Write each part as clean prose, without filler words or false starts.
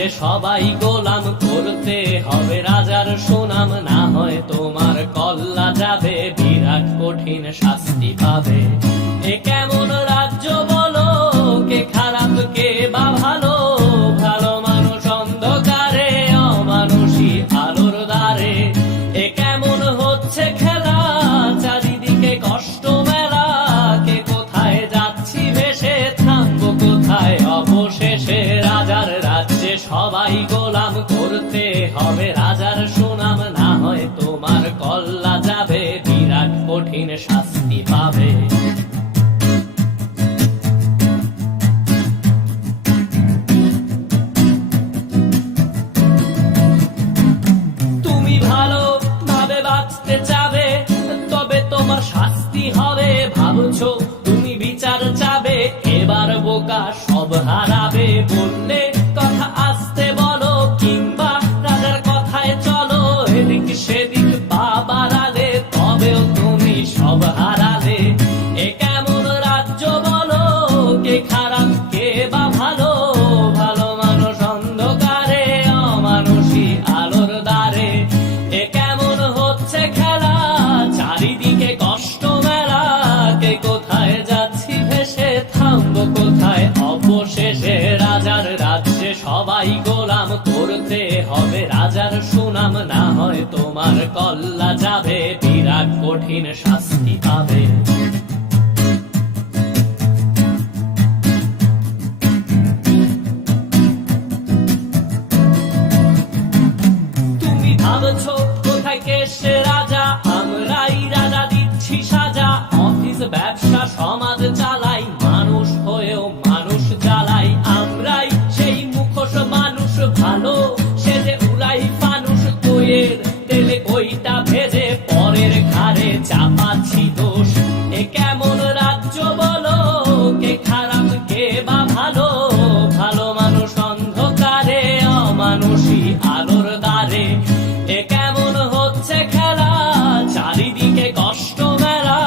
রাজ্যে সবাই গোলাম, করতে হবে রাজার সুনাম, না হয় তোমার কল্লা যাবে, বিরাট কঠিন শাস্তি পাবে। এ কেমন রাজ্য বলো, কে খারাপ কে বা ভালো, ভালো মানুষ অন্ধকারে, অমানুষী আলোর দ্বারে। এ কেমন হচ্ছে খেলা, চারিদিকে কষ্ট মেলা, কে কোথায় যাচ্ছি ভেসে, থামবো কোথায় অবশেষে। রাজার রাজ্যে সবাই গোলাম, করতে হবে রাজার সুনাম, না হয় তোমার কল্লা যাবে, বিরাট কঠিন শাস্তি পাবে। তুমি ভালো ভাবে বাঁচতে চাবে, তবে তোমার শাস্তি হবে। ভাবছো তুমি বিচার চাবে, এবার বোকা সব হারাবে। বললে কথা আসতে বলো, কিংবা রাজার কথায় চলো, এদিক সেদিক পা বাড়ালে, তবেও তুমি সব হারালে। এ কেমন রাজ্য বলো, কে খারাপ কে বা ভালো, ভালো মানুষ অন্ধকারে, অমানুষী আলোর দ্বারে। এ কেমন হচ্ছে খেলা, চারিদিকে কষ্ট মেলা, কে কোথায় যাচ্ছি ভেসে, থামবো কোথায় অবশেষে। রাজার রাজ্যে সবাই গোলাম, করতে হবে রাজার সুনাম, না হয় তোমার কল্লা যাবে, বিরাট কঠিন শাস্তি পাবে। তুমি ভাবছো কোথায় কে সে রাজা, আমরাই রাজা দিচ্ছি সাজা। অফিস ব্যবসা সমাজ চালাই, মানুষ হয়েও মানুষ জ্বালাই। আমরাই সেই মুখোশ মানুষ ভালো, সেজে উড়াই ফানুষ, দইয়ের তেলে ওইটা ভেজে, পরের ঘাড়ে চাপাচ্ছি দোষ। এ কেমন রাজ্য বলো, কে খারাপ কে বা ভালো, ভালো মানুষ অন্ধকারে, অমানুষী আলোর দ্বারে। এ কেমন হচ্ছে খেলা, চারিদিকে কষ্ট মেলা,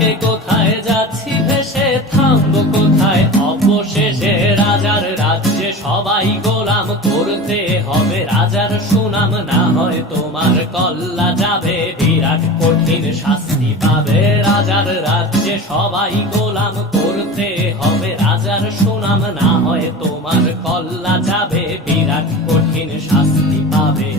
কে কোথায় যাচ্ছি ভেসে, থামবো কোথায় অবশেষে। রাজার রাজ্যে সবাই গোলাম, করতে হবে রাজার সুনাম, না হয় তোমার কল্লা যাবে, বিরাট কঠিন শাস্তি পাবে। রাজার রাজ্যে সবাই গোলাম, করতে হবে রাজার সুনাম, না হয় তোমার কল্লা যাবে, বিরাট কঠিন শাস্তি পাবে।